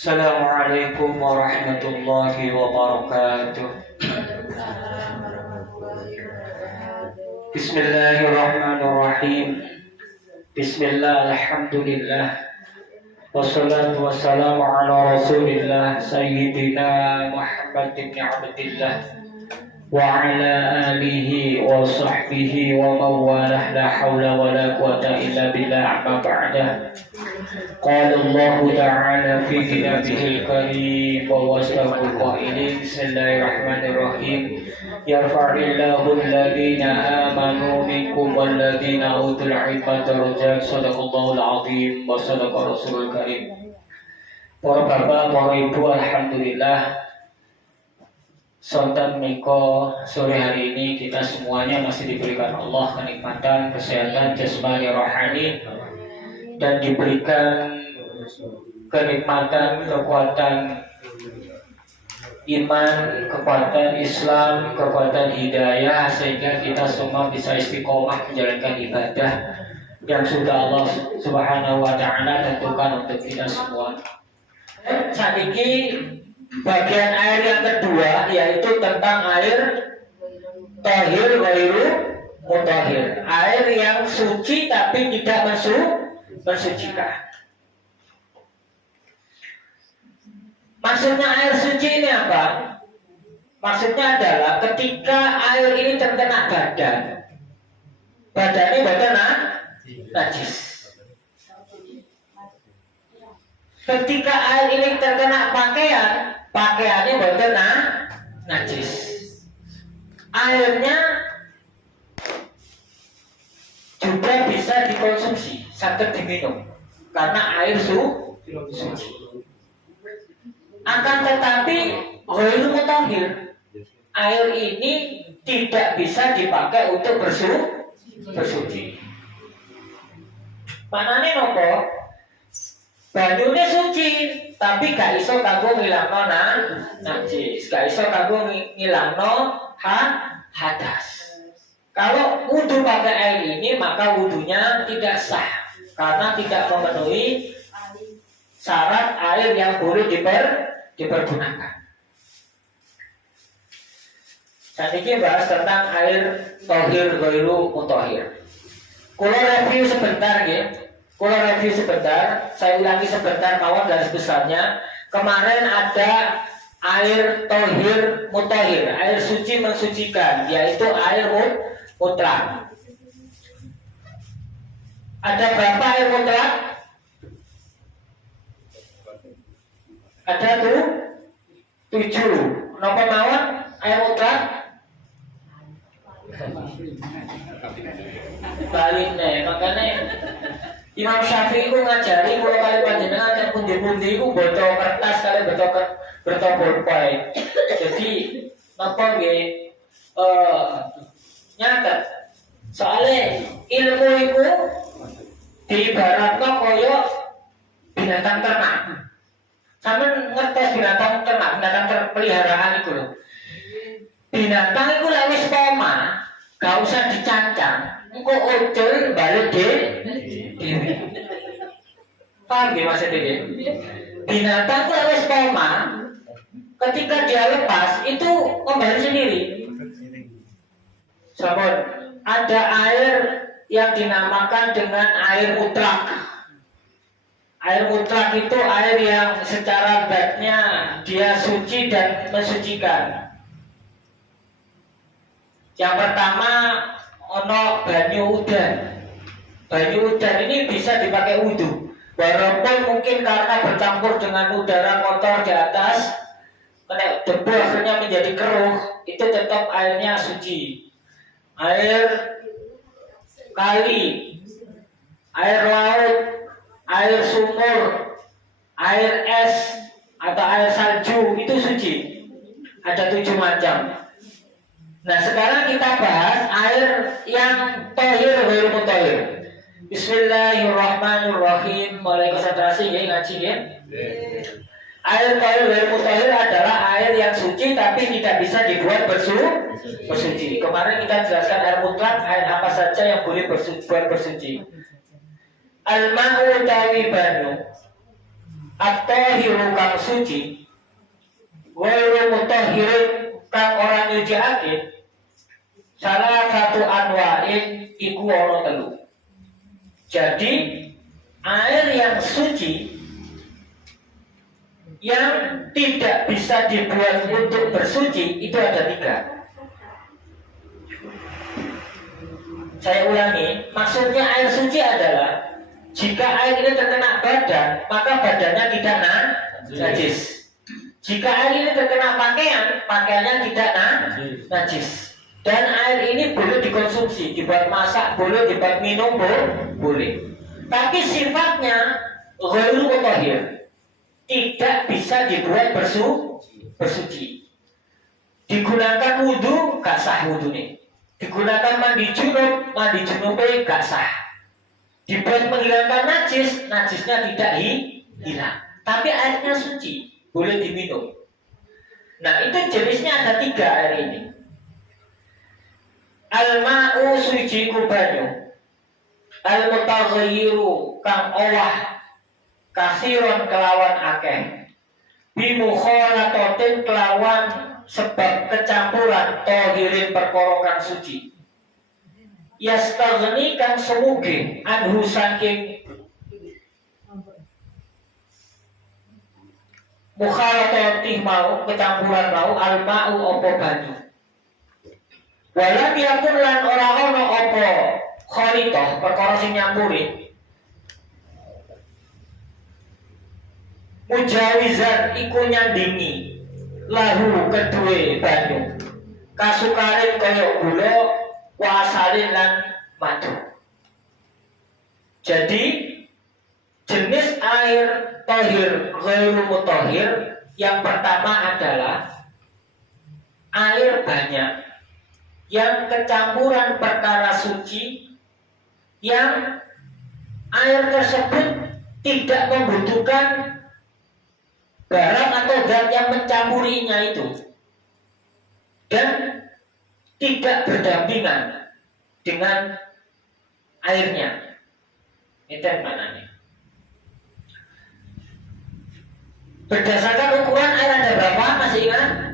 Assalamualaikum warahmatullahi wabarakatuh. Bismillahirrahmanirrahim. Bismillah, alhamdulillah. Wassalatu wassalamu ala rasulillah Sayyidina Muhammad ibn Abdillah wa ala alihi wa sahbihi wa mawalah. La hawla wa la quwata illa billah, amma ba'dah. Qala Allah ta'ala fi kitabihil karim wa wasdaqul qailin. Bismillahirrahmanirrahim. Yarfa'illahu alladhina amanu minkum walladhina utul ilma darajat. Shadaqallahul azim wa shadaqa rasulul karim. Para bapak, para ibu, alhamdulillah sonten menika sore hari ini kita semuanya masih diberikan Allah kenikmatan, kesehatan jasmani rohani, dan diberikan kenikmatan, kekuatan iman, kekuatan Islam, kekuatan hidayah, sehingga kita semua bisa istiqomah menjalankan ibadah yang sudah Allah Subhanahu wa ta'ala tentukan untuk kita semua. Saat ini bagian air yang kedua, yaitu tentang air tahir ghairu mutahhir, air yang suci tapi tidak mensucikan. Maksudnya air suci ini apa? Maksudnya adalah ketika air ini terkena badannya najis. Ketika air ini terkena pakaiannya boten najis. Airnya juga bisa dikonsumsi, saged diminum karena air suci. Akan tetapi ghairu mutahhir, air ini tidak bisa dipakai untuk bersuci. Manane nopo? Banyune suci, tapi gak iso kanggo ngilangno najis, gak iso kanggo ngilangno hadas. Kalau wudu pakai air ini, maka wudunya tidak sah karena tidak memenuhi syarat air yang boleh dipergunakan. Saat ini bahas tentang air tahir ghairu mutahhir. Kula review sebentar ya. Saya ulangi sebentar mawon garis besarnya. Kemarin ada air tahir mutahhir, air suci mensucikan, yaitu air mutlak. Ada berapa air mutlak? Ada 7. Napa mawon air mutlak? Balik nih, makanya Imam Syafi'i ku ngajari kalau kali panjenengan yang pundi-pundi ku boto kertas kali boto bolpen. Jadi napa nggih nyatet. Soalnya ilmu iku diibaratno kaya binatang ternak. Sampeyan ngertos binatang ternak, binatang peliharaan iku lho. Binatang iku lek wis poma, gak usah dicancang. Engko ucul balik dewe. Paham nggih maksud iki? Binatang kalau wis koma, ketika dia lepas itu kembali sendiri. Sampun, ada air yang dinamakan dengan air mutlak. Air mutlak itu air yang secara zatnya dia suci dan mensucikan. Yang pertama ono banyu udan. Banyu udan ini bisa dipakai wudhu, walaupun mungkin karena bercampur dengan udara kotor di atas, kena debu akhirnya menjadi keruh, itu tetap airnya suci. Air kali, air laut, air sumur, air es atau air salju itu suci. Ada 7 macam. Nah sekarang kita bahas air yang tahir ghairu mutahhir. Bismillahirrahmanirrahim. Mulai konsentrasi ya ngaji ya. Air tahir ghairu mutahhir adalah air yang suci tapi tidak bisa dibuat bersuci. Kemarin kita jelaskan air mutlak, air apa saja yang boleh buat bersuci. Al-ma'u utawi banyu. at-tahiru kang suci ghairu mutahhirin kang ora nyuciake salah satu anwa'in iku ana telu. Jadi air yang suci yang tidak bisa dibuat untuk bersuci itu ada 3. Saya ulangi, maksudnya air suci adalah jika air ini terkena badan, maka badannya tidak najis. Jika air ini terkena pakaian, pakaiannya tidak najis. Dan air ini boleh dikonsumsi, dibuat masak, boleh dibuat minum, boleh. Tapi sifatnya ghairu mutahhir, tidak bisa dibuat bersuci. Digunakan wudhu, gak sah wudhunya. Digunakan mandi junubnya gak sah. Dibuat menghilangkan najisnya tidak hilang. Tapi airnya suci, boleh diminum. Nah itu jenisnya ada 3 air ini. Al-ma'u suci kubanyu, al-mutaghayyiru kang owah kasiron kelawan akeh, bimukhalatatin kelawan sebab kecampuran tohirin perkara kang suci, yastaghni kang semuge anhu saking mukhalatati mau kecampuran mau al-ma'u opo banyu. Walam yakun lan ora ana apa khalithah perkara sing nyampuri mujawizan iku nyandingi lahu kedue banyu kasukarin kaya gula wa asalin lan madu. Jadi jenis air tahir ghairu mutahhir yang pertama adalah air banyak yang kecampuran perkara suci, yang air tersebut tidak membutuhkan barang atau zat yang mencampurinya itu, dan tidak berdampingan dengan airnya. Itu yang mananya. Berdasarkan ukuran air ada berapa? Masih ingat?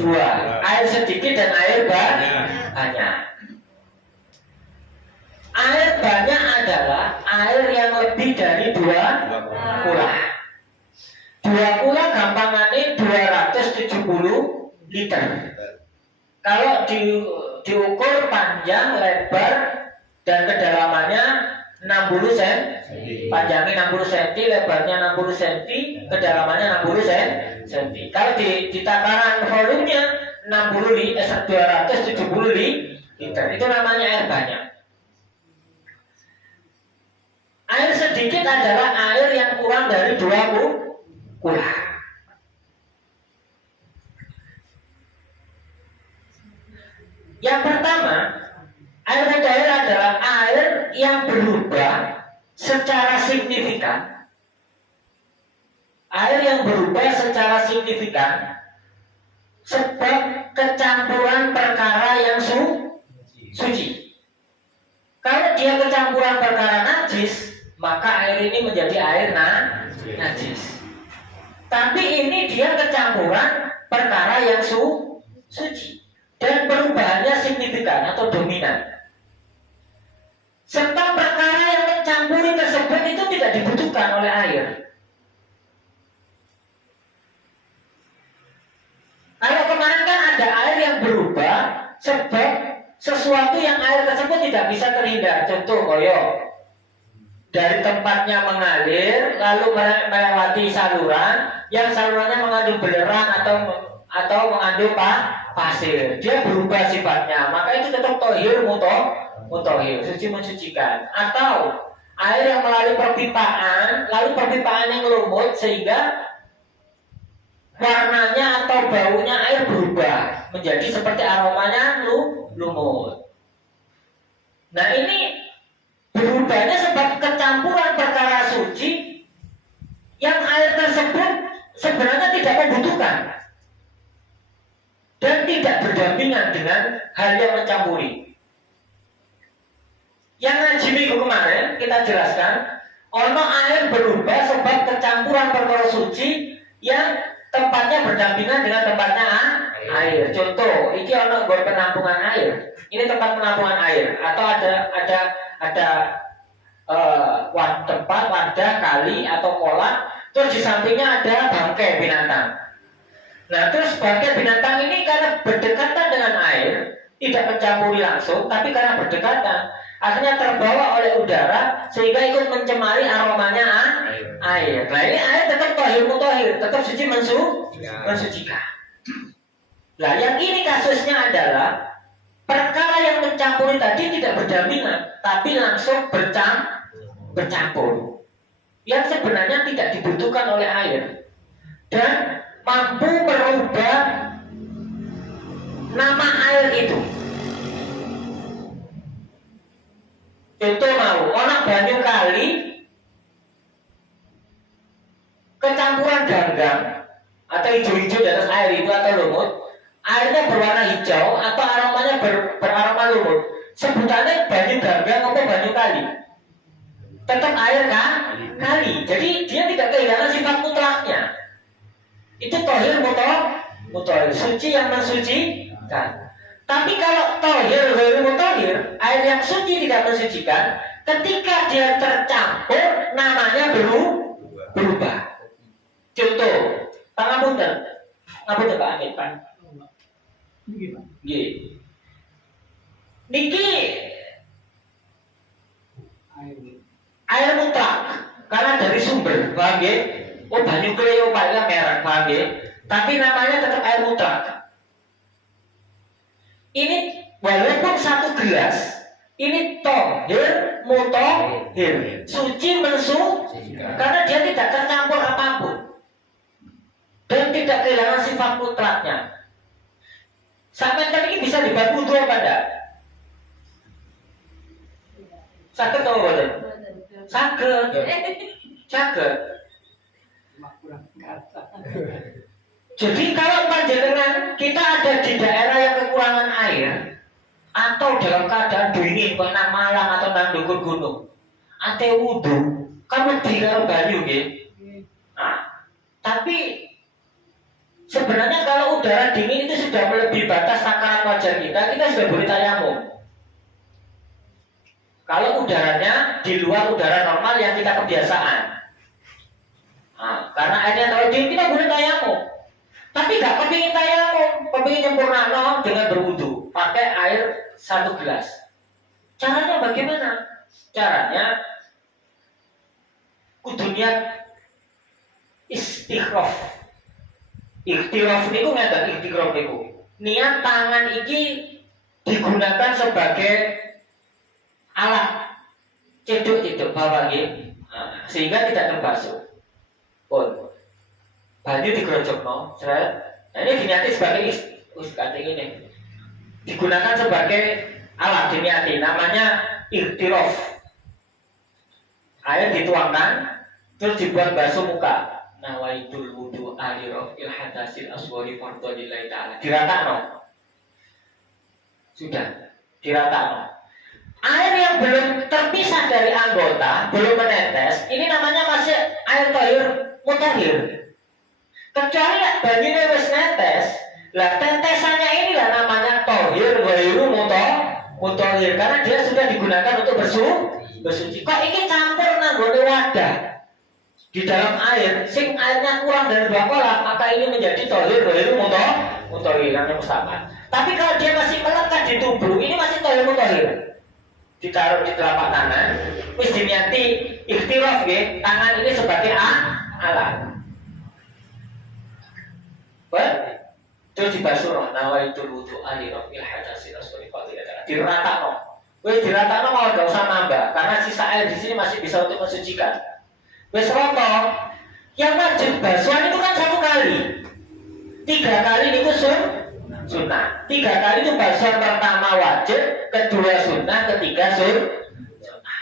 2. Air sedikit dan air banyak. Air banyak adalah air yang lebih dari 2 kula. 2 kula gampangannya 270 liter. Kalau diukur panjang, lebar, dan kedalamannya 60 cm, panjangnya 60 cm, lebarnya 60 cm, kedalamannya 60 cm. Kalau di takaran volumenya 270 liter, itu namanya air banyak. Air sedikit adalah air yang kurang dari 2 kula. Yang pertama, air mutahhir adalah air yang berubah secara signifikan. Air yang berubah secara signifikan sebab kecampuran perkara yang suci. Kalau dia kecampuran perkara najis, maka air ini menjadi air najis. Tapi ini dia kecampuran perkara yang suci. Dan perubahannya signifikan atau dominan. Serta perkara yang mencampuri tersebut itu tidak dibutuhkan oleh air. Kalau kemarin kan ada air yang berubah sebab sesuatu yang air tersebut tidak bisa terhindar. Contoh koyo dari tempatnya mengalir lalu melewati saluran yang salurannya mengandung belerang atau mengandung pasir, dia berubah sifatnya, maka itu tetap tohir mutahhir, suci mensucikan. Atau air yang melalui perpipaan, lalu perpipaannya ngelumut sehingga warnanya atau baunya air berubah menjadi seperti aromanya lumut. Nah ini berubahnya sebab kecampuran perkara suci yang air tersebut sebenarnya tidak membutuhkan dan tidak berdampingan dengan hal yang mencampuri. Yang ngaji minggu kemarin kita jelaskan, ono air berubah sebab kecampuran perkara yang tempatnya berdampingan dengan tempatnya air. Contoh, ini ono nggon penampungan air. Ini tempat penampungan air atau ada tempat wadah kali atau kolam, terus di sampingnya ada bangkai binatang. Nah, terus bangkai binatang ini karena berdekatan dengan air, tidak mencampuri langsung, tapi karena berdekatan, akhirnya terbawa oleh udara sehingga ikut mencemari aromanya air. Nah, ini air tetap tohir mutohir, tetap suci mensucikan. Nah, yang ini kasusnya adalah perkara yang mencampuri tadi tidak berdampingan, tapi langsung bercampur. Yang sebenarnya tidak dibutuhkan oleh air dan mampu merubah nama air itu. Contoh mau, orang banyu kali kecampuran ganggang atau hijau-hijau di atas air itu atau lumut, airnya berwarna hijau atau aromanya beraroma lumut, sebutannya banyu ganggang atau banyu kali. Tetap air kan? Kali. Jadi dia tidak kehilangan sifat mutlaknya. Itu tohir mutohir, suci yang mensucikan. Tapi kalau tohir mutohir, air yang suci tidak mensucikan, ketika dia tercampur namanya berubah. Contoh, pangapunten Pak Amin Pak. Nggih. Niki air mutlak karena dari sumber, paham nggih? Oh, banyu kleo Pak ya merek, paham nggih? Tapi namanya tetap air mutlak. Ini walaupun satu gelas, ini tohir mutohir, suci mensucikan, karena dia tidak tercampur apapun dan tidak kehilangan sifat mutlaknya. Sampai tadi ini bisa dibantu wudu apa enggak? Sakit atau betul? Sakit. Jadi kalau panjenengan kita ada di daerah yang kekurangan air atau dalam keadaan dingin kok nang Malang atau nang dhuwur gunung, ate wudu, kamu di karo banyu nggih. Nah, tapi sebenarnya kalau udara dingin itu sudah melebihi batas takaran wajar kita sudah boleh tayamum. Kalau udaranya di luar udara normal yang kita kebiasaan. Nah, karena airnya terlalu dingin kita boleh tayamum. Tapi gak kepingin tayamum, kepingin nyempurnano dengan berwudu, pakai air 1 gelas. Caranya bagaimana? Caranya kudu niat istighrof. Ikhtirof niku ngeten, ikhtirof niku. Niat tangan iki digunakan sebagai alat ceduk-ceduk bawah nggih. Nah, sehingga tidak terbasuh. Pun banyu digerojokno, seret. Nah, ini diniati sebagai ini. Digunakan sebagai alat diniati, namanya ikhtirof. Air dituangkan, terus dibuat basuh muka. Nawaitul wudu alirof ilhadasil aswari fardholillahi ta'ala. Diratakno. Sudah, diratakno. Air yang belum terpisah dari anggota, belum menetes, ini namanya masih air tohir mutohir. Kecuali banyune wis netes, lah tetesannya inilah namanya tohir ghairu mutohir karena dia sudah digunakan untuk bersuci. Kok ini campur nanggone wadah di dalam air, sing airnya kurang dari 2 kolam, maka ini menjadi tohir ghairu mutohir namanya mustamal. Tapi kalau dia masih melekat di tubuh, ini masih tohir mutohir. Ditaruh di telapak tangan, wis diniati ikhtiraf nggih, tangan ini sebagai alat. Terus dibasuh nawaitul wudu alirof ilhadasil aswari fardholillahi. Diratakno. Wis diratakno mau gak usah nambah karena sisa air di sini masih bisa untuk mensucikan. Wis roto. Yang wajib basuhan itu kan 1 kali. 3 kali itu sunnah. 3 kali itu basuhan pertama wajib, kedua sunnah, ketiga sunnah.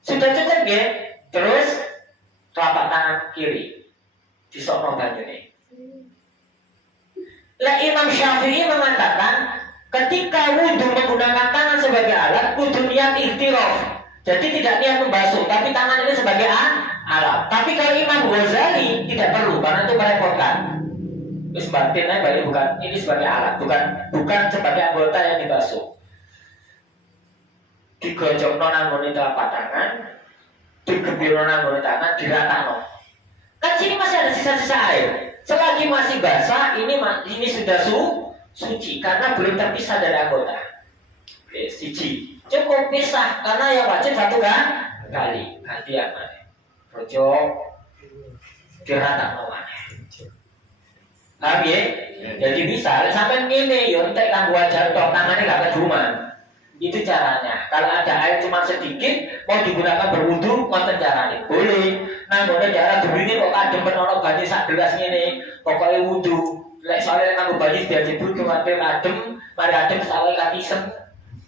Sudah cukup ya? Terus telapak tangan kiri disokno banyune. Lah Imam Syafi'i mengatakan ketika wudu menggunakan tangan sebagai alat, wudu niat ikhtiraf. Jadi tidak niat membasuh, tapi tangan ini sebagai alat. Tapi kalau Imam Ghazali tidak perlu karena itu merepotkan. Terus batin aja ini bukan, ini sebagai alat, bukan sebagai anggota yang dibasuh. Digojok nonanggone telapak tangan, digembiro nonanggone tangan, diratano. Kan sini masih ada sisa-sisa air. Selagi masih basah, ini sudah suci karena belum terpisah dari anggota. Oke, siji. Cukup pisah karena yang wajib satu kan kali. Ganti yang mana? Rojok diratano mana? Paham ya? Jadi bisa sampai ini yo entek kanggo wajar tok tangane gak keduman. Itu caranya. Kalau ada air cuma sedikit mau digunakan berwudu, ngoten carane. Boleh. Nanggone daerah durinya kok kadem penono banyu sak gelas ngene, pokoke wudu. Lek soalnya kanggo banyu biar jebul kuwatir adem, mari adem sawe katisem.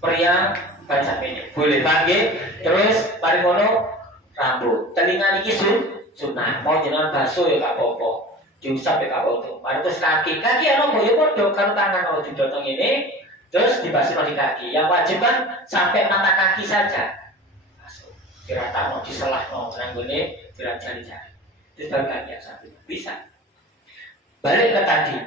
Priang ban sakene. Boleh panggil. Terus mari ngono rambut. Telinga iki sunah. Mau jenengan basuh ya gak apa-apa. Diusap ya gak apa-apa. Mari terus kaki ana boyo padha karo tangan kalau didotong ini. Terus dibasuh di kaki. Yang wajib kan sampai mata kaki saja. Basuh. Diratano, diselahno, nanggone dirajari-jari. Terus baru kaki yang satu. Bisa. Balik ke tadi.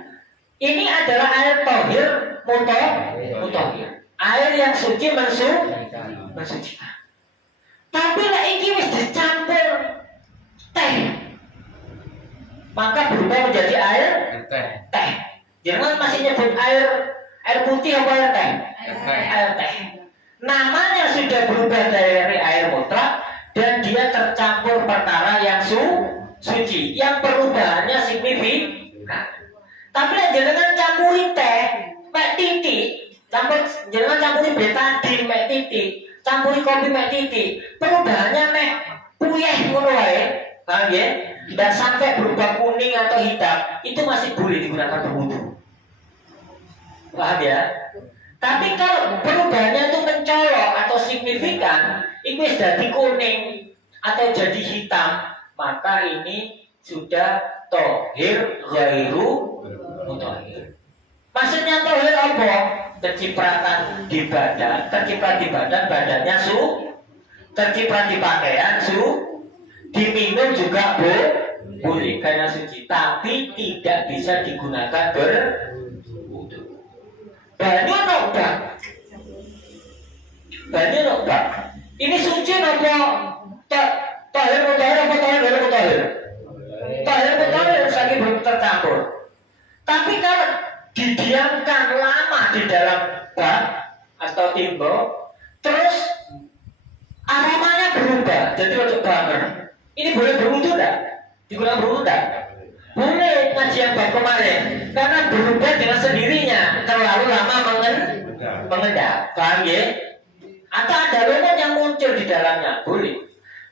Ini adalah air tohir mutohir. Air yang suci mensucikan. Tapi lah ini wis dicampur teh. Maka berubah menjadi air teh. Jangan masih nyebut air putih apa air teh? Air teh. Namanya sudah berubah dari air mutlak dan dia tercampur perkara yang suci. Yang perubahannya signifikan. Tapi jangan campuri teh, mek titik. Jangan campuri betadine mek titik. Campuri kopi mek titik. Perubahannya mek puyeh ngono wae. Paham ya? Dan sampai berubah kuning atau hitam, itu masih boleh digunakan berwudu. Paham ya? Tapi kalau perubahannya itu mencolok atau signifikan, itu sudah jadi kuning atau jadi hitam, maka ini sudah tohir ghairu mutahhir. Maksudnya tohir apa? Tercipratan di badan, badannya terciprat di pakaian diminum juga boleh karena suci, tapi tidak bisa digunakan berwudu. Banyu nobak. Ini suci nopo? Tahir mutahhir apa tahir mutahhir? Tahir mutahhir saking belum tercampur. Tapi kalau didiamkan lama di dalam bak atau timbo, terus aromanya berubah jadi rojok banget. Ini boleh berwudu enggak? Digunakan berwudu enggak? Boleh ngaji yang bab kemarin karena berubah dengan sendirinya terlalu lama mengendap. Paham ya? Atau ada lumut yang muncul di dalamnya, boleh.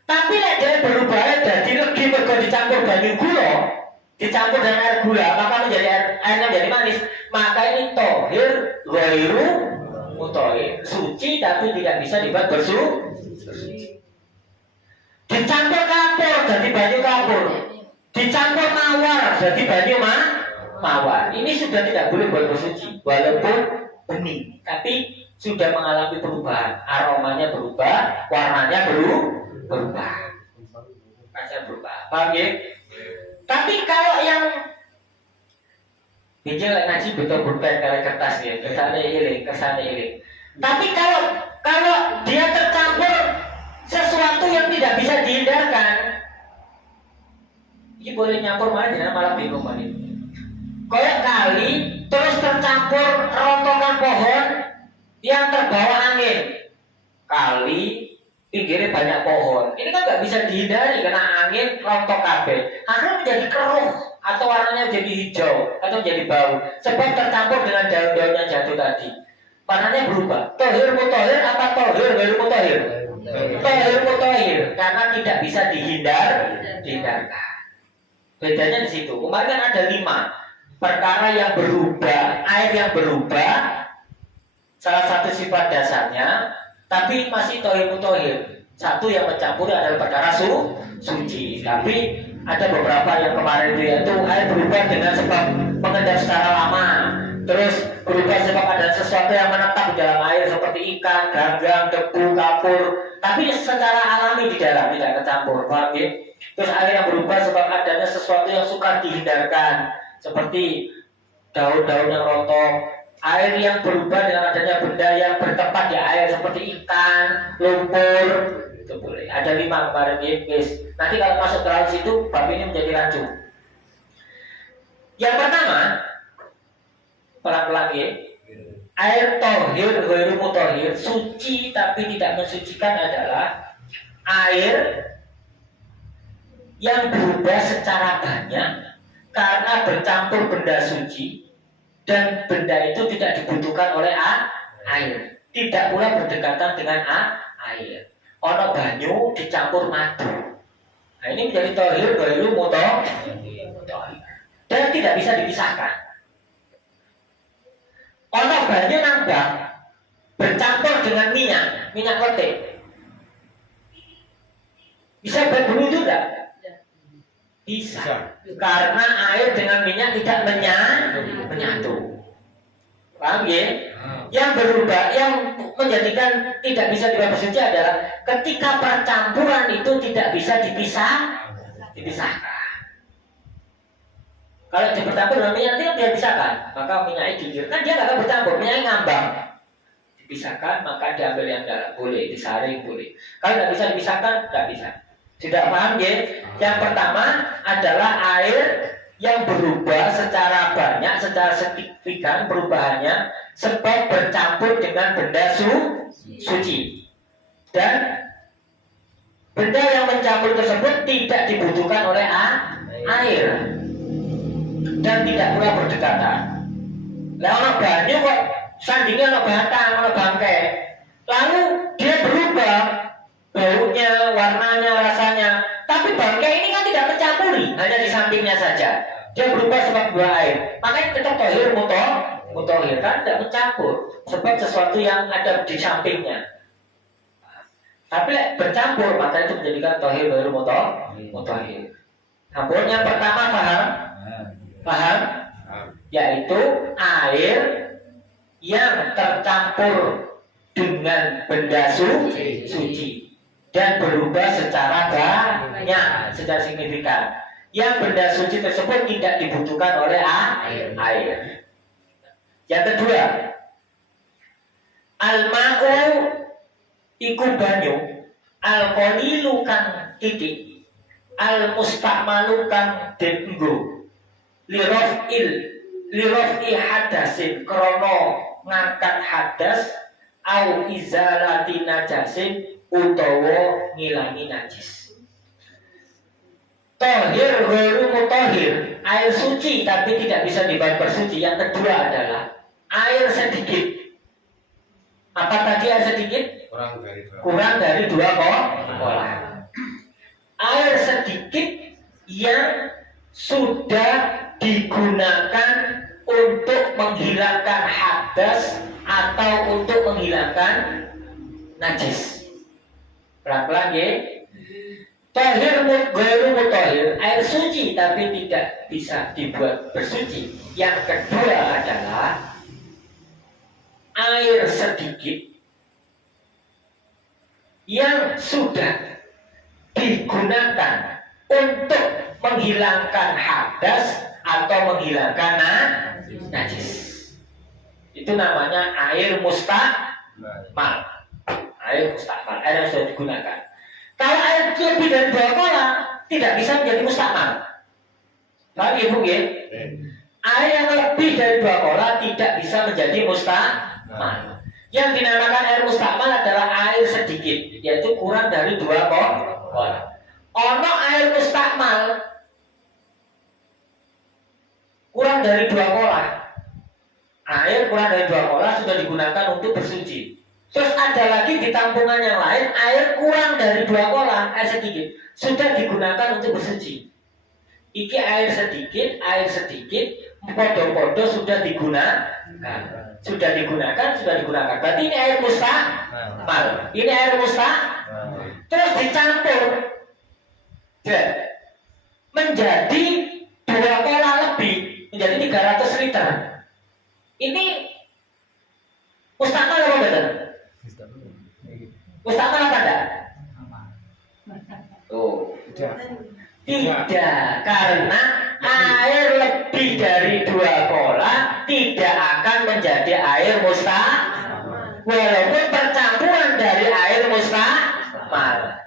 Tapi dia berubah jadi legi mergo dicampur banyu gula, dicampur dengan air gula, maka menjadi airnya menjadi manis. Maka ini tohir ghairu mutahhir, suci tapi tidak bisa dibuat bersuci. Dicampur kapur jadi banyu kapur, dicampur mawar jadi banyu mawar. Ini sudah tidak boleh buat bersuci, walaupun bening, tapi sudah mengalami perubahan, aromanya berubah, warnanya berubah, rasanya berubah. Paham ya? Tapi kalau yang bijak ngaji betul pulpen kalau kertas ya, kesana iling. Tapi kalau dia tercampur sesuatu yang tidak bisa dihindarkan, ini boleh nyampur mana jangan malah bingung mana. Kayak kali terus tercampur rontokan pohon yang terbawa angin. Kali pinggirnya banyak pohon. Ini kan nggak bisa dihindari karena angin rontok kabeh. Akhirnya menjadi keruh atau warnanya jadi hijau atau jadi bau sebab tercampur dengan daun-daun yang jatuh tadi. Warnanya berubah. Tohir mutahhir apa tohir ghairu mutahhir? Tohir mutahhir karena tidak bisa dihindarkan. Bedanya di situ. Kemarin kan ada 5 perkara yang berubah, air yang berubah. Salah satu sifat dasarnya, tapi masih tohir mutahhir. Satu yang mencampuri adalah perkara suci. Tapi ada beberapa yang kemarin itu air berubah dengan sebab mengendap secara lama. Terus berubah sebab ada sesuatu yang menetap di dalam air seperti ikan, gagang, debu, kapur. Tapi secara alami di dalam tidak tercampur. Paham ya? Terus air yang berubah sebab adanya sesuatu sesuatu yang suka dihindarkan, seperti daun-daun yang rontok, air yang berubah dengan adanya benda yang bertempat di air seperti ikan, lumpur, itu boleh. Ada 5 kemarin guys. Nanti kalau masuk ke situ, bab ini menjadi rancu. Yang pertama, pelan-pelan ya. Air tohir, ghairu mutahhir, suci tapi tidak mensucikan adalah air yang berubah secara banyak karena bercampur benda suci dan benda itu tidak dibutuhkan oleh air, tidak pula berdekatan dengan air. Ono banyu dicampur madu. Nah, ini menjadi tohir ghairu mutahhir dan tidak bisa dipisahkan. Ono banyu nambah bercampur dengan minyak kote. Bisa berwudu enggak? Bisa. Karena air dengan minyak tidak menyatu. Paham ya? Yang berubah, yang menjadikan tidak bisa dibawa bersuci adalah ketika percampuran itu tidak bisa dipisahkan. Kalau bercampur dengan minyak itu dia pisahkan, maka minyaknya digilir, kan dia nggak akan bercampur, minyaknya ngambang. Dipisahkan, maka diambil yang dalam, boleh, disaring, boleh. Kalau nggak bisa dipisahkan, nggak bisa. Sudah paham ya? Yang pertama adalah air yang berubah secara banyak, secara signifikan perubahannya sebab bercampur dengan benda suci. Dan benda yang mencampur tersebut tidak dibutuhkan oleh air dan tidak pula berdekatan. Lah ono banyu kok sandingnya ono batang, ono bangkai. Lalu dia berubah baunya, warnanya, rasanya. Tapi bangkai ini kan tidak mencampuri, hanya di sampingnya saja. Dia berubah sebab dua air. Makanya tetap tohir mutahhir kan tidak mencampur sebab sesuatu yang ada di sampingnya. Tapi bercampur maka itu menjadikan tohir ghairu mutahhir. Ampun, yang pertama paham? Yaitu air yang tercampur dengan benda suci dan berubah secara banyak, secara signifikan. Yang benda suci tersebut tidak dibutuhkan oleh air. Yang kedua, al-ma'u iku banyu, al-qalilu kang titik, al-musta'malu kang denggo, lirof'i hadasin krono ngangkat hadas au izalati najasin utawa ngilangi najis. Tohir ghairu mutahhir, air suci tapi tidak bisa dibuat bersuci. Yang kedua adalah air sedikit. Apa tadi air sedikit? Kurang dari 2 kolah. Air sedikit yang sudah digunakan untuk menghilangkan hadas atau untuk menghilangkan najis. Pelan-pelan ya. Tohir ghairu mutahhir, air suci tapi tidak bisa dibuat bersuci. Yang kedua adalah air sedikit yang sudah digunakan untuk menghilangkan hadas atau menghilangkan najis. Itu namanya air mustakmal. Air mustakmal, air yang sudah digunakan. Kalau air lebih dari 2 kolah tidak bisa menjadi mustakmal. Paham ya, Bu? Air yang lebih dari 2 kolah tidak bisa menjadi mustakmal. Yang dinamakan air mustakmal adalah air sedikit, yaitu kurang dari 2 kolah. Ono air mustakmal kurang dari 2 kolah. Air kurang dari 2 kolah sudah digunakan untuk bersuci. Terus ada lagi di tampungan yang lain air kurang dari 2 kolah, air sedikit sudah digunakan untuk bersuci. Iki air sedikit, podo-podo sudah digunakan. Sudah digunakan. Berarti ini air mustakmal. Ini air mustakmal. Terus dicampur menjadi 2 kolah lebih, menjadi 300 liter. Ini mustakmal apa betul? Mustakmal apa enggak? Oh, Tidak, karena air lebih dari 2 kola tidak akan menjadi air musta'mal. Walaupun percampuran dari air musta'mal.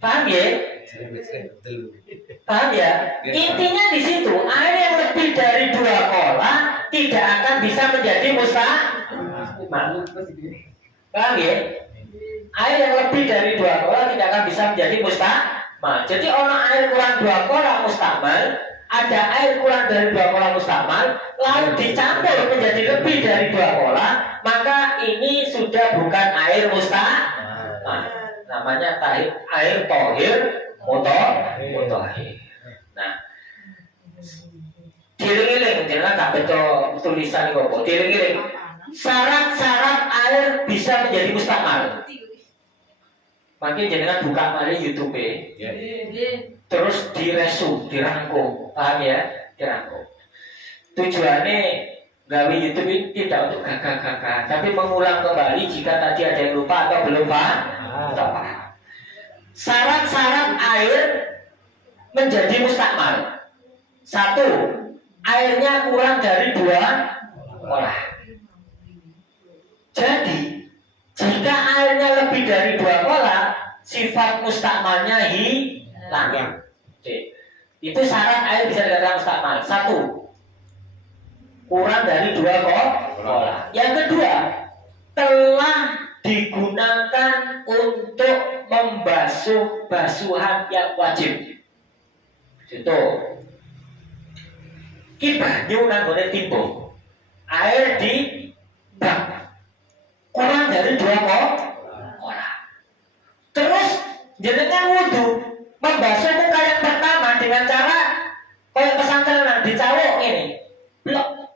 Paham ya? Paham ya? Intinya di situ air yang lebih dari 2 kola tidak akan bisa menjadi musta'mal. Paham ya? Air yang lebih dari 2 kola tidak akan bisa menjadi musta'mal. Jadi ono air kurang 2 kola musta'mal, ada air kurang dari 2 kola musta'mal, lalu dicampur menjadi lebih dari 2 kola, maka ini sudah bukan air musta'mal. Namanya air tohir mutahhir. Nah, dieling-eling jangan gak betul tulisan kok. Dieling-eling. Syarat-syarat air bisa menjadi musta'mal. Makin jenengan buka mari YouTube, terus dirangkum, paham ya? Dirangkum. Tujuannya gawe YouTube ini tidak untuk gagah-gagah, tapi mengulang kembali jika tadi ada yang lupa atau belum paham. Syarat-syarat air menjadi musta'mal. 1. Airnya kurang dari 2 kola. Jadi jika airnya lebih dari 2 kola, sifat musta'malnya hilang. Itu syarat air bisa dikatakan musta'mal. 1. Kurang dari 2 kola. Yang kedua, telah digunakan untuk membasuh basuhan yang wajib. Itu ki banyu nanggone timbung. Air di bak kurang dari 2 kola. Terus jenengan wudu membasuh muka yang pertama dengan cara kayak pesantren dicawuk ini. Blok.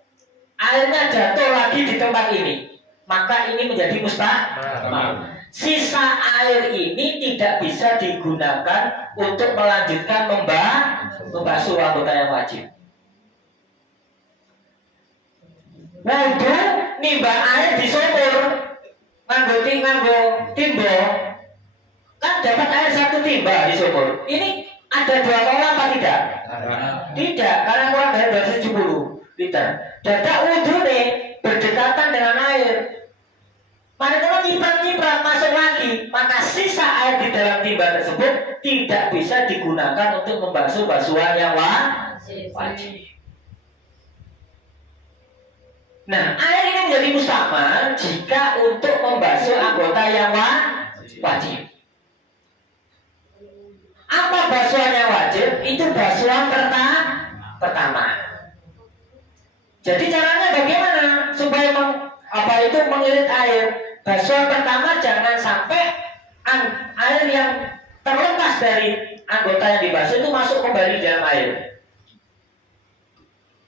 Airnya jatuh lagi di tempat ini. Maka ini menjadi musta'mal. Sisa air ini tidak bisa digunakan untuk melanjutkan membasuh anggota yang wajib. Wudu nimbang air di sumur nganggo timba kan dapat air 1 timba di sumur. Ini ada 2 kola apa tidak? Tidak, karena kurang dari 270 liter. Dadak wudu nih berdekatan dengan air. Mari kalau nyiprat masuk lagi, maka sisa air di dalam timba tersebut tidak bisa digunakan untuk membasuh basuhan yang wajib. Nah, air ini menjadi musta'mal jika untuk membasuh anggota yang wajib. Apa basuhan yang wajib? Itu basuhan pertama. Jadi caranya bagaimana supaya mengirit air? Basuhan pertama jangan sampai air yang terlepas dari anggota yang dibasuh itu masuk kembali dalam air.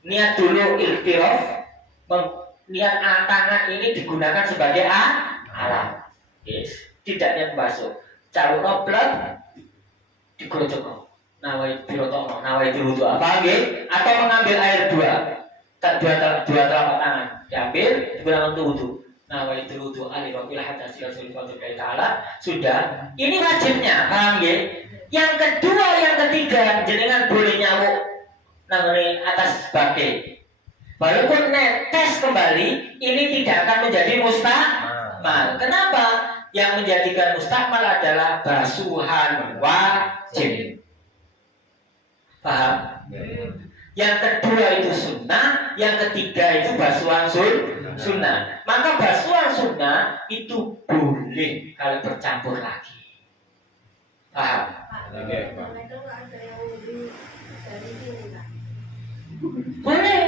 Niat dulu ikhtiraf, niat tangan ini digunakan sebagai alat. Yes. Tidak niat membasuh. Calu noblat digerojok. Nawai dirotokno, nawai diwudu apa nggih? Atau mengambil air dua telapak tangan diambil digunakan untuk wudu. Nawai diwudu alif bil hadasi rasulullah taala sudah. Ini wajibnya, paham nggih? Yang kedua, yang ketiga, jenengan boleh nyamuk nangone atas bake. Walaupun netes kembali, ini tidak akan menjadi musta'mal. Kenapa? Yang menjadikan musta'mal adalah basuhan wajib. Paham? Yang kedua itu sunnah, yang ketiga itu basuhan sunnah. Maka basuhan sunnah itu boleh kalau bercampur lagi. Paham? Boleh.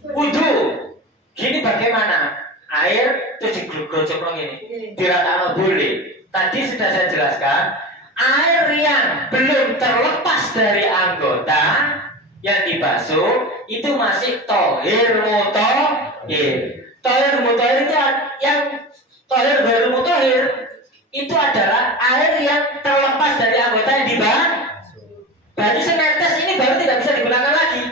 Wudu. Gini bagaimana? Air itu digerojok ini. Diratakan boleh. Tadi sudah saya jelaskan, air yang belum terlepas dari anggota yang dibasuh itu masih tohir mutahhir. Tohir mutahhir itu yang tohir baru mutahhir itu adalah air yang terlepas dari anggota yang dibasuh. Berarti senetes ini baru tidak bisa digunakan lagi.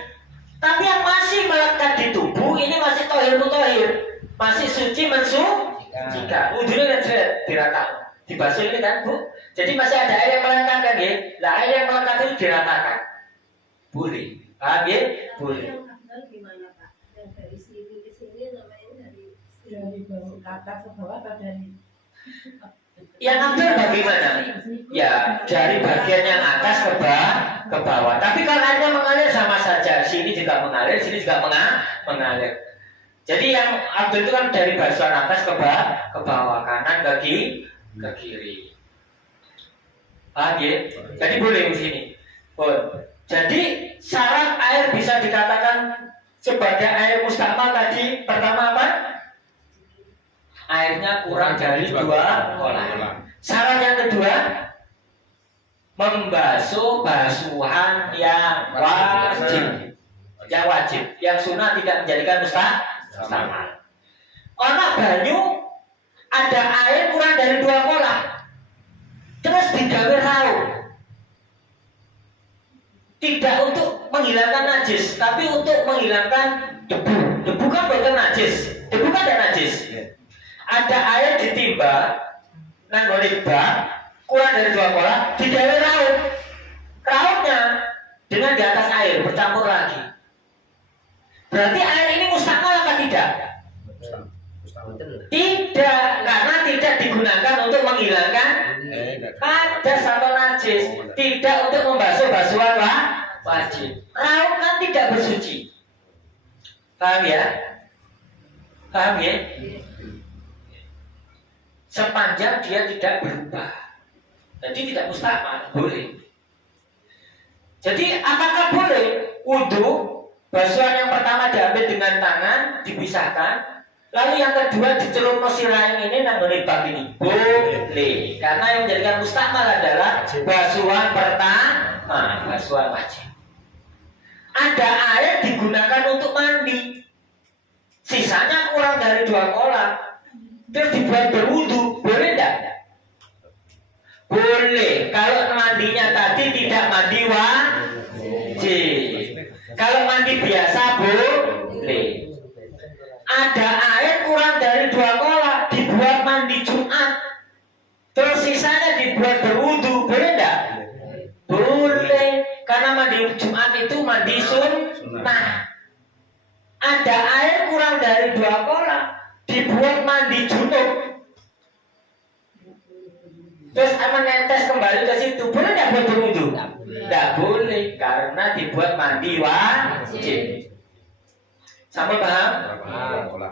Tapi yang masih melekat di tubuh ini masih tohir mutahhir, masih suci mensucikan. Wudunya kan dirata, dibasuh ini kan Bu. Jadi masih ada air yang melekat kan ya? Nah air yang melekat itu diratakan. Boleh. Paham ya? Boleh. Gimana Pak? Yang dari sini ke sini namanya dari bawah ke atas ke bawah atau dari yang ambil bagaimana? Ya dari bagian yang atas ke bawah. Tapi kalau airnya mengalir sama saja. Sini juga mengalir, sini juga mengalir. Jadi yang ambil itu kan dari basuhan atas ke bawah, kanan ke kiri. Paham ya? Jadi boleh di sini. Jadi syarat air bisa dikatakan sebagai air mustakmal tadi pertama apa? Airnya kurang dari 2 kolam. Syarat yang kedua membasuh basuhan yang wajib. Yang wajib, yang sunnah tidak menjadikan mustakmal. Ono banyu ada air kurang dari 2 kolam. Terus digawe rauk. Tidak untuk menghilangkan najis, tapi untuk menghilangkan debu. Debu kan bukan najis. Debu kan tidak najis. Ada air ditimba nang ngene bak kurang dari 2 kolam, digawe rauk. Rauknya dengan di atas air bercampur lagi. Berarti air ini mustakmal apa tidak? Tidak, karena tidak digunakan untuk menghilangkan hadas atau najis, tidak untuk membasuh basuhan wajib. Rauk kan tidak bersuci. Paham ya? Paham ya? Sepanjang dia tidak berubah, jadi tidak mustakmal, boleh. Jadi apakah boleh wudu basuhan yang pertama diambil dengan tangan dipisahkan, lalu yang kedua dicelup siraing ini nanggone bab ini? Boleh, karena yang menjadikan mustakmal adalah basuhan pertama, basuhan wajib. Ada air digunakan untuk mandi, sisanya kurang dari 2 kolam, terus dibuat berwudu, boleh tidak? Boleh, kalau mandinya tadi tidak mandi wajib. Kalau mandi biasa boleh. Ada air kurang dari 2 kolam, dibuat mandi Jumat, terus sisanya dibuat berwudu, boleh tidak? Boleh, karena mandi Jumat itu mandi sunnah. Ada air kurang dari 2 kolam, dibuat mandi junub, terus menetes kembali ke situ, boleh tidak buat berwudu? Tidak boleh, karena dibuat mandi wajib. Sama paham?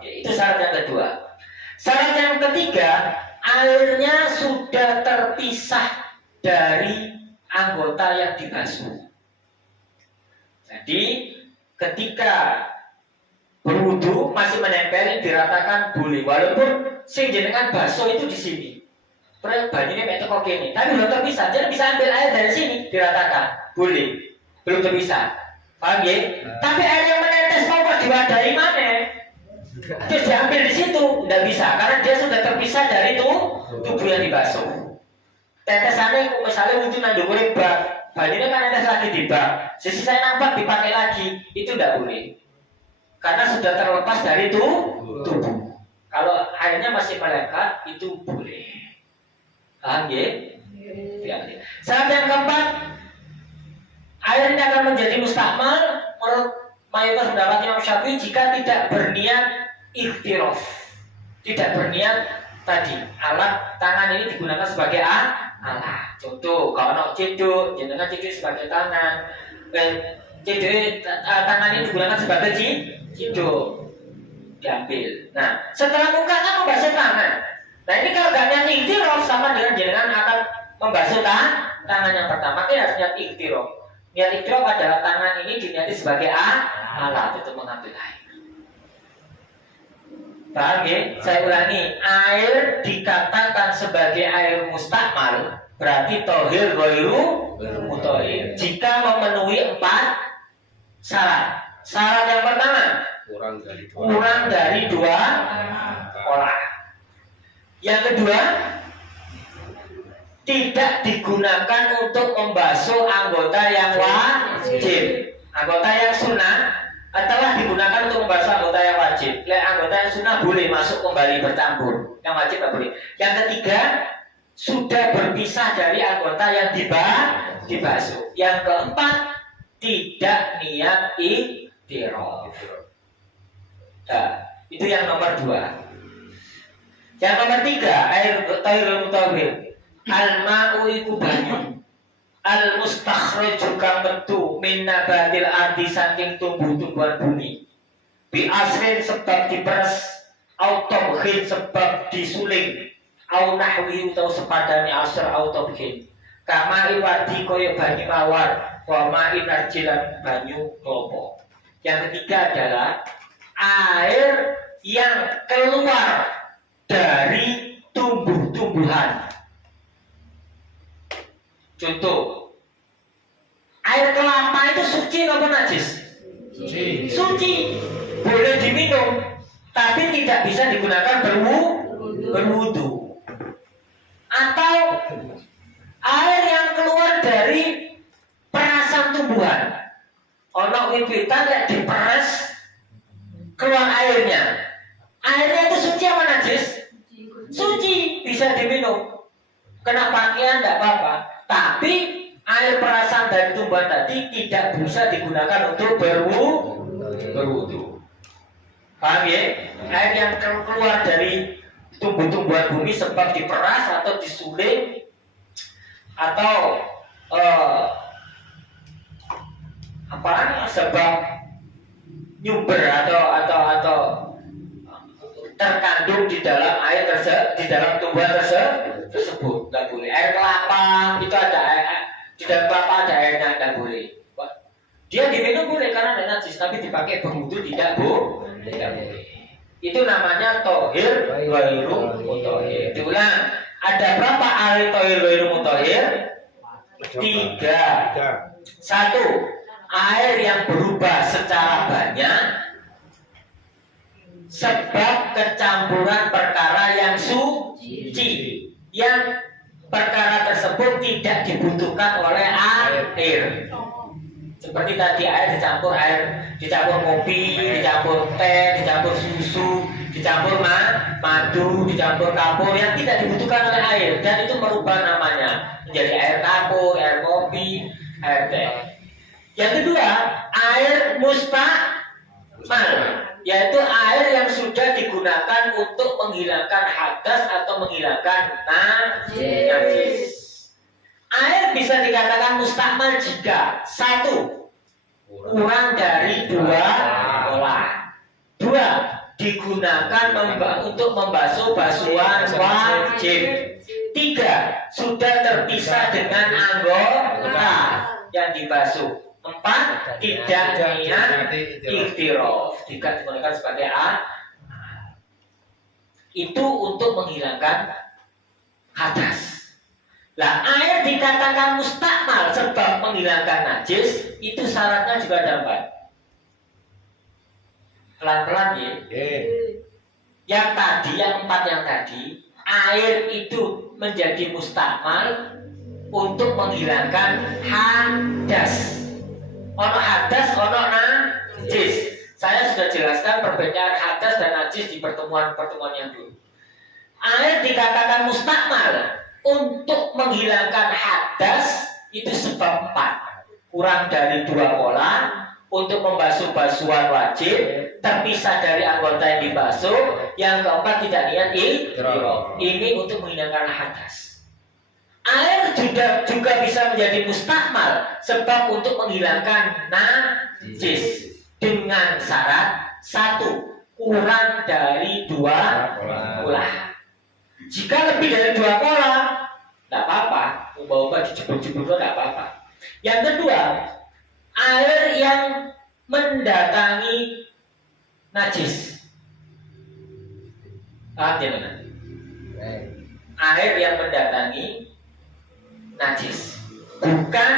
Itu syarat yang kedua. Syarat yang ketiga, airnya sudah terpisah dari anggota yang dibasuh. Jadi ketika berwudu masih menempel, diratakan boleh, walaupun sing jenengan basuh itu di sini. Banyunya kayak toko gini, tapi belum terpisah. Jadi bisa ambil air dari sini, diratakan, boleh, belum terpisah. Paham ya? Tapi air yang menetes mau diwadahi mana? Terus diambil di situ, tidak bisa, karena dia sudah terpisah dari tubuh yang dibasuh. Tetesannya, misalnya wudu nang dhuwure bak, banyunya kan netes lagi di bak, sisi saya nampak dipakai lagi, itu tidak boleh, karena sudah terlepas dari tubuh. Kalau airnya masih melekat, itu boleh. Paham ya? Syarat yang keempat, airnya akan menjadi mustakmal menurut mayoritas pendapat Imam Syafi'i jika tidak berniat ikhtiraf, tidak berniat tadi alat tangan ini digunakan sebagai alat. Contoh, kalau cedok, jenengan cedok sebagai tangan, tangan ini digunakan sebagai cedok, diambil. Nah, setelah muka kan membasuh tangan. Nah ini kalau gak niat ikhtiraf sama dengan jenengan akan membasuh tangan yang pertama, kita harus niat ikhtiraf. Niat ikhtiraf adalah tangan ini diniati sebagai alat untuk mengambil air. Paham ya? Saya ulangi, air dikatakan sebagai air mustakmal berarti tohir ghairu mutahhir jika memenuhi 4 syarat. Syarat yang pertama, kurang dari 2 kolam. Yang kedua, tidak digunakan untuk membasuh anggota yang wajib. Anggota yang sunnah telah digunakan untuk membasuh anggota yang wajib. Anggota yang sunnah boleh masuk kembali bercampur, yang wajib tidak boleh. Yang ketiga, sudah berpisah dari anggota yang dibasuh. Yang keempat, tidak niat iktiraf. Nah, itu yang nomor 2. Yang nomor 3, air tairul mutawwir. Al-ma'u iku banyu. Al-mustakhraju kang metu min nabatil ardi saking tumbuh-tumbuhan bumi. Bi asrin sebab diperes, au tabkhin sebab disuling, au nahwi utawa sepadane asr au tabkhin. Kama iwadi koyo banyu mawar, wa ma'in narjilan banyu klopo. Yang ketiga adalah air yang keluar dari tumbuh-tumbuhan. Contoh, air kelapa itu suci atau najis? Suci. Boleh diminum, tapi tidak bisa digunakan berwudu. Atau air yang keluar dari perasan tumbuhan. Ono wit-witan yang diperes keluar airnya. Airnya itu suci apa najis? Suci, bisa diminum. Kena pakaian tidak apa-apa. Tapi air perasan dari tumbuhan tadi tidak bisa digunakan untuk berwudu. Paham ya? Air yang keluar dari tumbuh-tumbuhan bumi sebab diperas atau disuling atau sebab nyumber atau terkandung di dalam air di dalam tumbuhan tersebut tidak boleh. Air kelapa itu ada di dalam kelapa ada airnya, tidak boleh. Dia diminum boleh karena ada najis, tapi dipakai berwudu tidak boleh. Itu namanya tohir ghairu mutahhir. Diulang, ada berapa air tohir ghairu mutahhir? 3. 1, air yang berubah secara banyak sebab kecampuran perkara yang suci, yang perkara tersebut tidak dibutuhkan oleh air. Seperti tadi air dicampur kopi, dicampur teh, dicampur susu, dicampur madu, dicampur kapur yang tidak dibutuhkan oleh air, dan itu merubah namanya menjadi air kapur, air kopi, air teh. Yang kedua, air mustakmal, yaitu air yang sudah digunakan untuk menghilangkan hadas atau menghilangkan najis. Air bisa dikatakan mustakmal jika 1, kurang dari 2 olah. 2, digunakan untuk membasuh basuhan wajib. 3, sudah terpisah dengan anggota yang dibasuh. 4, tidak niat iktiraf, tidak digunakan sebagai itu untuk menghilangkan hadas. Nah, air dikatakan mustakmal sebab menghilangkan najis, itu syaratnya juga ada 4. Pelan-pelan ya. Yang 4 yang tadi, air itu menjadi mustakmal untuk menghilangkan hadas. Ono hadas, ono najis. Saya sudah jelaskan perbedaan hadas dan najis di pertemuan yang dulu. Air dikatakan mustakmal untuk menghilangkan hadas itu sebab 4. Kurang dari 2 olah, untuk membasuh basuhan wajib, terpisah dari anggota yang dibasuh. Yang keempat, tidak niat iktiraf. Ini untuk menghilangkan hadas. Air juga bisa menjadi mustakmal sebab untuk menghilangkan najis dengan syarat 1, kurang dari 2 olah. Jika lebih dari 2 olah, tidak apa-apa. Ubah-ubah dijebur-jebur tidak apa-apa. Yang kedua, air yang mendatangi najis. Paham ya? Air yang mendatangi najis, bukan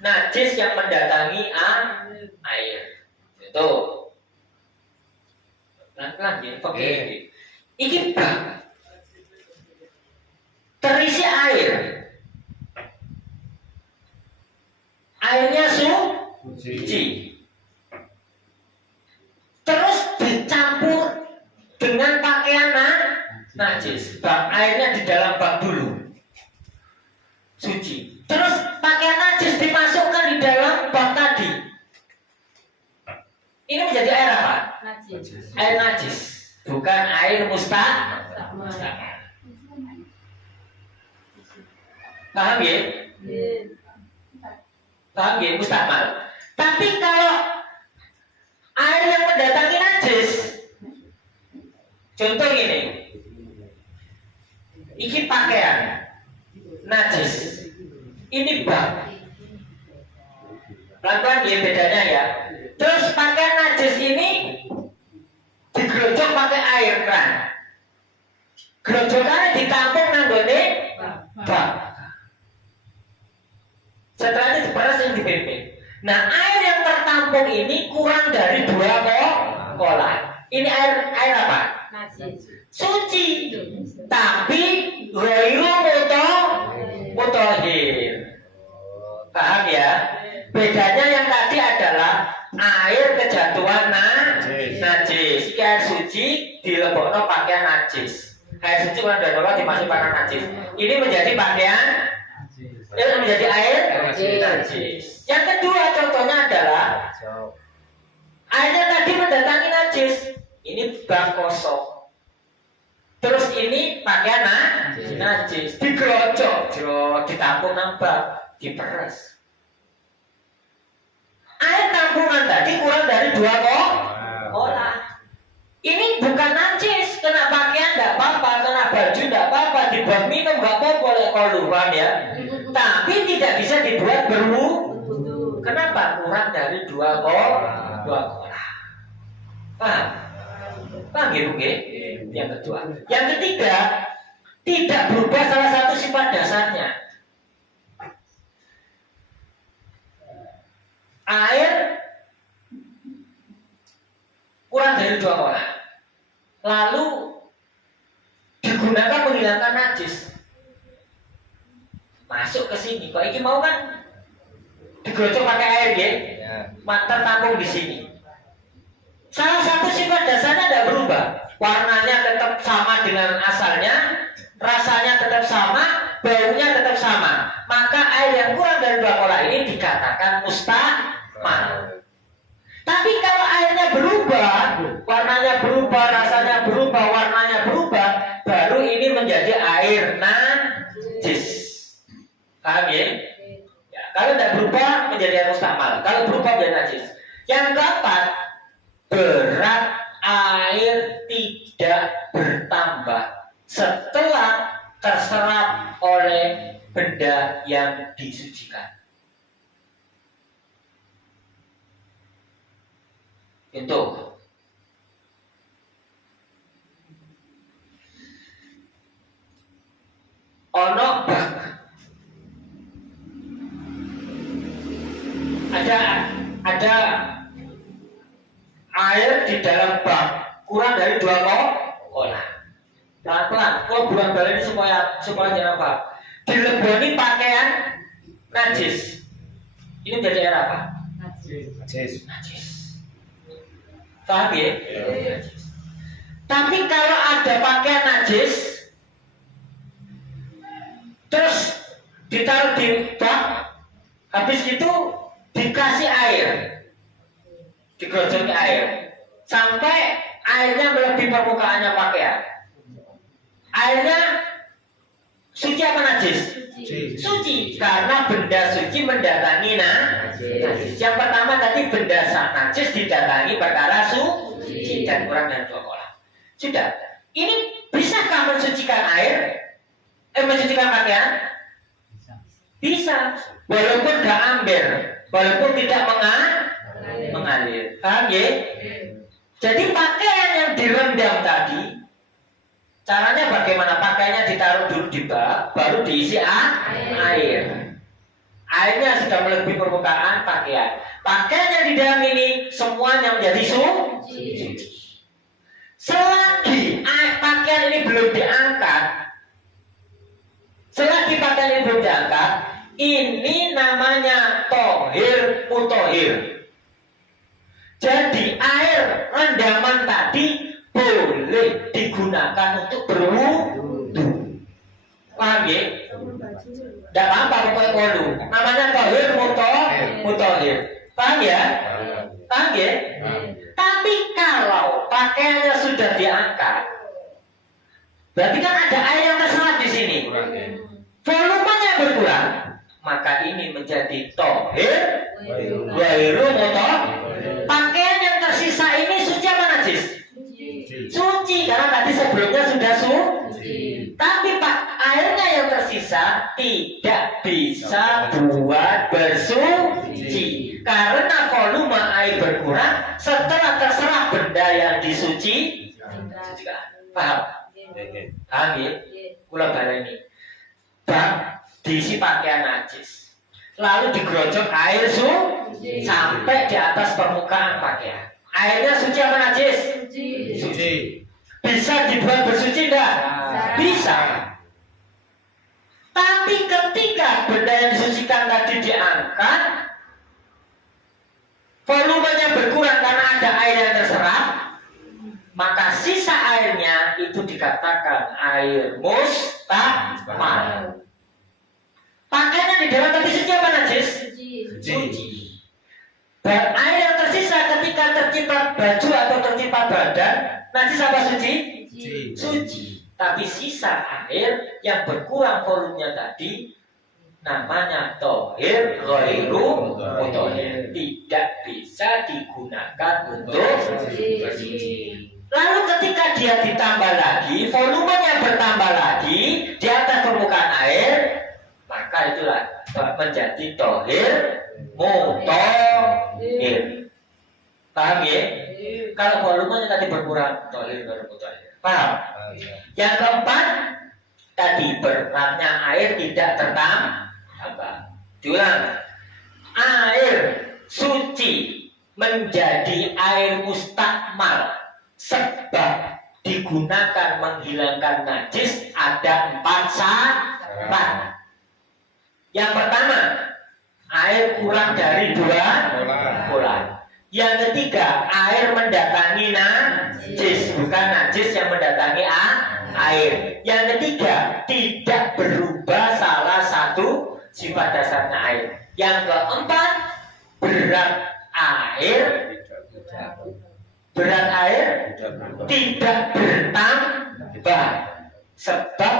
najis yang mendatangi air. Itu pelan-pelan ya, pakai ini bak terisi air, airnya suci, terus dicampur dengan pakaian najis. Bak airnya di dalam bak dulu. Ini menjadi air apa? Najis. Air najis, bukan air mustahil. Paham ya? Paham ya? Mustahil. Tapi kalau air yang mendatangi najis, contoh ini, iki pakaian najis, ini bak. Pelan-pelan ya bedanya ya. Terus pakaian najis ini digerojok pakai air keran. Gerojokannya ditampung nanggone bak. Setelah itu diperas yang dipimpin. Nah, air yang tertampung ini kurang dari 2 kolah. Ini air apa? Najis. Suci. Tapi ghairu mutahhir. Paham ya? Bedanya yang tadi adalah air kejatuhan najis. Ini air suci dilebokno pakaian najis. Air suci kan udah dimasuk pakaian najis. Ini menjadi pakaian, ini menjadi air najis. Yang kedua contohnya adalah airnya tadi mendatangi najis. Ini bak kosong. Terus ini pakaian najis. Digerojok, ditampung nang bak, diperes. Air tampungan tadi kurang dari 2 kolah. Ini bukan najis, kena pakaian tidak apa-apa, kena baju tidak apa-apa, dibuat minum nggak apa-apa oleh koluran ya. Tapi tidak bisa dibuat berwudu. Kenapa? Kurang dari 2 kolah. Paham? Paham gitu, Yang kedua. Yang ketiga, tidak berubah salah satu sifat dasarnya. Air kurang dari 2 kolah, lalu digunakan menghilangkan najis, masuk ke sini. Kalau ini mau kan digerocok pakai air ya, tertampung di sini. Salah satu sifat dasarnya tidak berubah, warnanya tetap sama dengan asalnya, rasanya tetap sama, baunya tetap sama. Maka air yang kurang dari 2 kolah ini dikatakan mustahil. Tapi kalau airnya berubah, warnanya berubah, rasanya berubah, warnanya berubah, baru ini menjadi air najis. Paham ya? Kalau tidak berubah menjadi air mustahil. Kalau berubah menjadi najis. Yang keempat, berat air tidak bertambah setelah terserap oleh benda yang disucikan. Itu ono bak, ada air di dalam bak kurang dari 2 kolah. Pelan-pelan, bulan balik ini supaya jangan apa? Dileboni pakaian najis. Ini menjadi air apa? Najis. Paham ya? Tapi kalau ada pakaian najis, terus ditaruh di bak, habis itu dikasih air, digerojoki air, sampai airnya melebihi permukaannya pakaian. Airnya suci apa najis? Suci, karena benda suci mendatangi najis. Yang pertama tadi benda najis didatangi perkara suci dan kurang dari 2 kolah. Sudah. Ini bisakah mensucikan air? Mensucikan pakaian? Bisa. Walaupun gak amber, walaupun tidak mengalir. Paham ya? Jadi pakaian yang direndam tadi, caranya bagaimana? Pakaiannya ditaruh dulu di bak, baru diisi air. Airnya sudah melebihi permukaan pakaian. Pakaian yang di dalam ini semuanya menjadi suci. Selagi pakaian ini belum diangkat, ini namanya tohir mutohir. Jadi air rendaman tadi boleh digunakan untuk berwudu. Paham ya? Tidak apa-apa pokoknya wolu. Namanya tohir mutohir. Paham ya? Paham ya? Tapi kalau pakaiannya sudah diangkat, berarti kan ada air yang terserap di sini. Volumenya berkurang, maka ini menjadi tohir ghairu mutahhir. Pakaian yang tersisa ini suci apa najis? Suci, karena tadi sebelumnya sudah suci. Tapi pak airnya yang tersisa tidak bisa buat bersuci, karena volume air berkurang setelah terserap benda yang disuci. Paham? Paham ya? Kula baleni. Bak diisi pakaian najis, lalu digerojok air sampai di atas permukaan pakaian. Airnya suci apa najis? Suci. Bisa dibuat bersuci enggak? Bisa. Tapi ketika benda yang disucikan tadi diangkat, volumenya berkurang karena ada air yang terserap, maka sisa airnya itu dikatakan air mustakmal. Pakaiannya di dalam tadi suci apa najis? Suci. Dan air yang tersisa ketika terciprat baju atau terciprat badan, najis apa suci? Suci. Tapi sisa air yang berkurang volumenya tadi namanya tohir ghairu mutahhir, tidak bisa digunakan untuk bersuci. Lalu ketika dia ditambah lagi, volumenya bertambah lagi di atas permukaan air, maka itulah menjadi tohir mutahhir. Paham ya? Kalau volumenya tadi berkurang, tohir ghairu mutahhir. Paham? Yang keempat, tadi beratnya air tidak tertambah. Diulang, air suci menjadi air mustakmal sebab digunakan menghilangkan najis ada 4 syarat. Yang pertama, air kurang dari 2 pola. Yang ketiga, air mendatangi najis, bukan najis yang mendatangi air. Yang ketiga, tidak berubah salah satu sifat dasarnya air. Yang keempat, berat air tidak bertambah sebab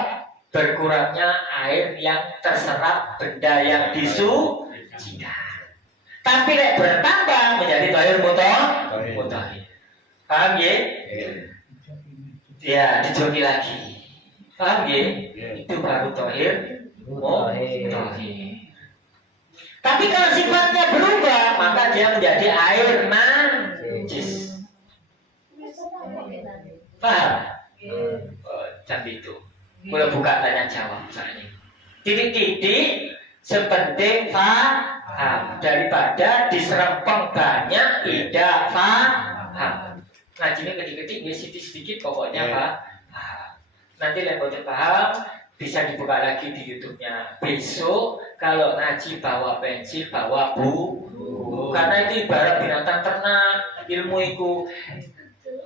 berkurangnya air yang terserap benda yang disucikan. Tapi nek bertambah menjadi tohir mutahhir. Paham ya? Ya, dijoki lagi. Paham ya? Itu baru tohir mutahhir. Tapi kalau sifatnya berubah, maka dia menjadi air najis. Paham? Jam itu. Boleh buka tanya jawab misalnya. Titik-titik sepenting paham daripada diserempeng banyak tidak paham. Ngajinya ketik-ketik sedikit pokoknya paham. Nanti lepotin paham bisa dibuka lagi di YouTube-nya. Besok kalau ngaji bawa pensil, bawa buku. Karena itu ibarat binatang ternak, ilmu itu.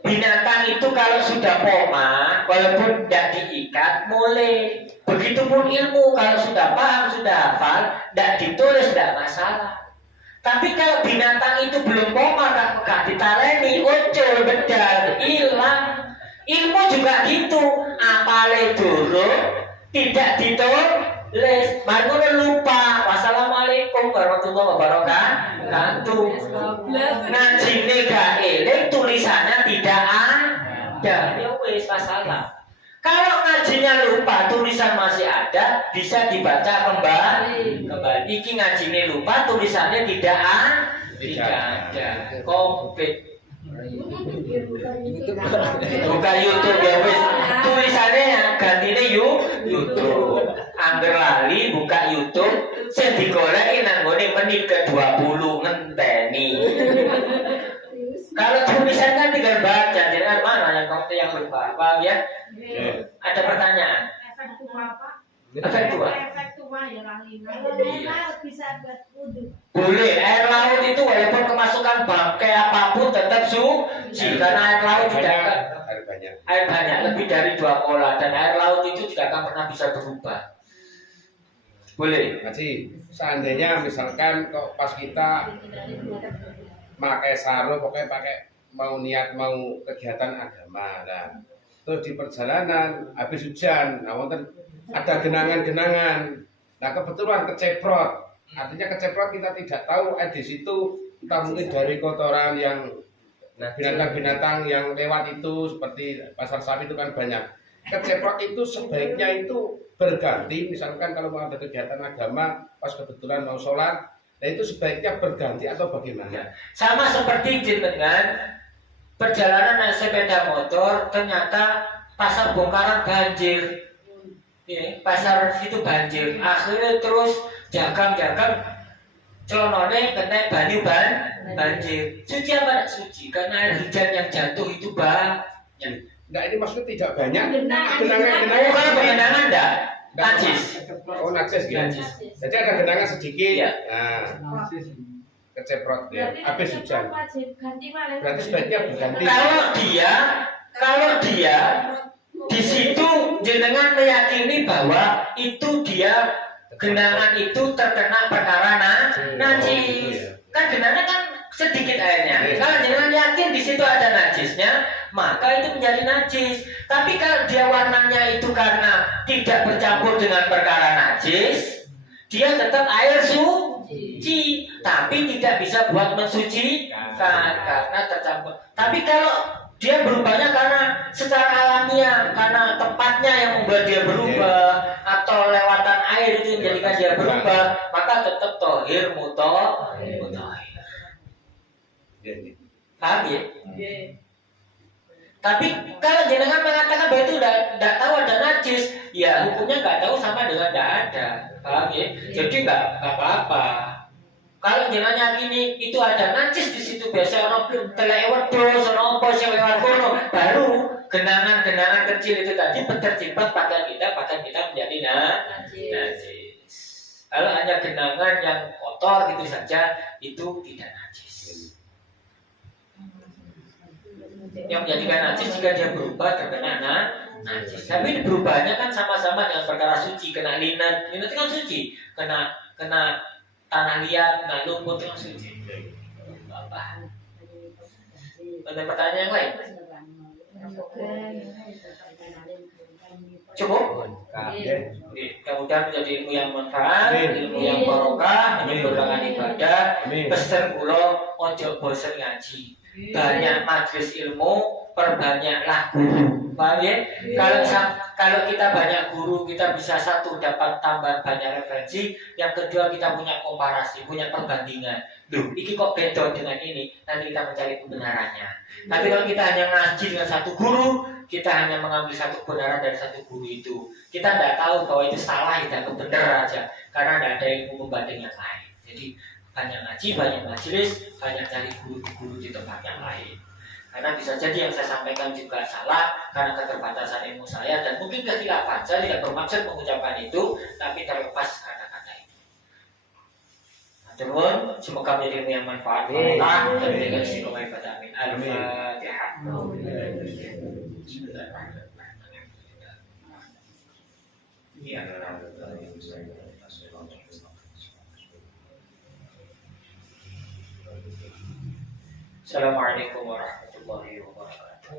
Binatang itu kalau sudah poma, walaupun tidak diikat, mulai. Begitupun ilmu, kalau sudah paham, sudah hafal, tidak ditulis, tidak masalah. Tapi kalau binatang itu belum poma, gak ditaleni, ucul, bedal, hilang. Ilmu juga gitu, apale dulu, tidak ditulis, baru lupa. Wassalamualaikum warahmatullahi wabarakatuh. Ngaji gak eling, tulisannya tidak ada. Ya wis masalah. Kalau ngajinya lupa, tulisan masih ada, bisa dibaca kembali. Iki ngajinya lupa, tulisannya tidak ada. Komplit. Buka YouTube ya wis. Tulisannya gantine YouTube. Angger lali buka YouTube, sing digoleki nang ngene menit ke-20 ngenteni. Kalau tulisan kan tinggal baca, jangan mana yang lupa. Paham ya? Ada pertanyaan? Efek tua apa? Efek tua. Efek tua ya laut bisa buat wudhu. Boleh, air laut itu walaupun kemasukan bangkai apapun tetap suci karena air laut tidak air banyak lebih dari 2 pola dan air laut itu tidak akan pernah bisa berubah. Boleh. Ngaji. Seandainya misalkan kok pas kita pakai sarung, pokoknya pakai mau niat mau kegiatan agama, nah terus di perjalanan habis hujan, nah wonten ada genangan-genangan, nah kebetulan keceprot, artinya keceprot kita tidak tahu di situ entah mungkin dari kotoran yang binatang-binatang yang lewat itu seperti pasar sapi itu kan banyak. Keceprot itu sebaiknya itu berganti, misalkan kalau mau ada kegiatan agama pas kebetulan mau sholat, nah itu sebaiknya berganti atau bagaimana? Sama seperti jenengan perjalanan naik sepeda motor, ternyata pasar Bongkaran banjir, pasar situ banjir, akhirnya terus jagang-jagang celonone kena banyu banjir. Suci apa tidak suci? Karena air hujan yang jatuh itu banyak. Nah ini maksudnya tidak banyak Oh, kalau genangan enggak? Najis. Oh najis ya. Najis. Jadi ada genangan sedikit. Iya. Nah, keceprot ya. Habis hujan. Berarti sebaiknya berganti. Kalau dia di situ jenengan meyakini bahwa itu dia genangan itu terkena perkara najis. Kan genangan kan sedikit airnya. Kalau jenengan yakin di situ ada najisnya, maka itu menjadi najis. Tapi kalau dia warnanya itu karena tidak bercampur dengan perkara najis, dia tetap air suci, tapi tidak bisa buat mensucikan karena tercampur. Tapi kalau dia berubahnya karena secara alamiah, karena tempatnya yang membuat dia berubah, atau lewatan air itu menjadikan dia berubah, maka tetap tohir mutahhir. Paham ya? Tapi kalau jenengan mengatakan bahwa itu tidak tahu ada najis, ya hukumnya nggak tahu sama dengan tidak ada. Paham ya? Jadi nggak apa-apa. Kalau jenengan yakini itu ada najis di situ, biasa orang telek wedhus, orang apa sing lewat kono, baru genangan-genangan kecil itu tadi terjebak pakaian kita menjadi najis. Kalau hanya genangan yang kotor gitu saja, itu tidak najis. Yang menjadikan najis jika dia berubah terkena najis. Tapi berubahnya kan sama-sama dengan perkara suci, kena linan itu kan suci, kena tanah liat, kena lumpur itu kan suci. Apa? Ada pertanyaan yang lain? Cukup? Kemudian menjadi ilmu yang manfaat, ilmu yang barokah, menyempurnakan ibadah. Pesan kula ojo bosen ngaji. Banyak majelis ilmu, perbanyaklah guru. Paham ya? Kalau kita banyak guru, kita bisa satu dapat tambah banyak referensi, yang kedua kita punya komparasi, punya perbandingan. Loh, ini kok beda dengan ini? Nanti kita mencari kebenarannya. Tapi kalau kita hanya ngaji dengan satu guru, kita hanya mengambil satu kebenaran dari satu guru itu, kita tidak tahu bahwa itu salah, tidak benar aja, karena tidak ada ilmu pembanding yang lain. Jadi banyak ngaji, banyak majelis, banyak cari guru-guru di tempat yang lain. Karena bisa jadi yang saya sampaikan juga salah karena keterbatasan ilmu saya, dan mungkin kekhilafan. Saya tidak bermaksud mengucapkan itu, tapi terlepas kata-kata itu. Nah, semoga menjadi ilmu yang manfaat dan menjadi istiqomah ibadah. Amin. Al-Fatihah. Assalamualaikum warahmatullahi wabarakatuh.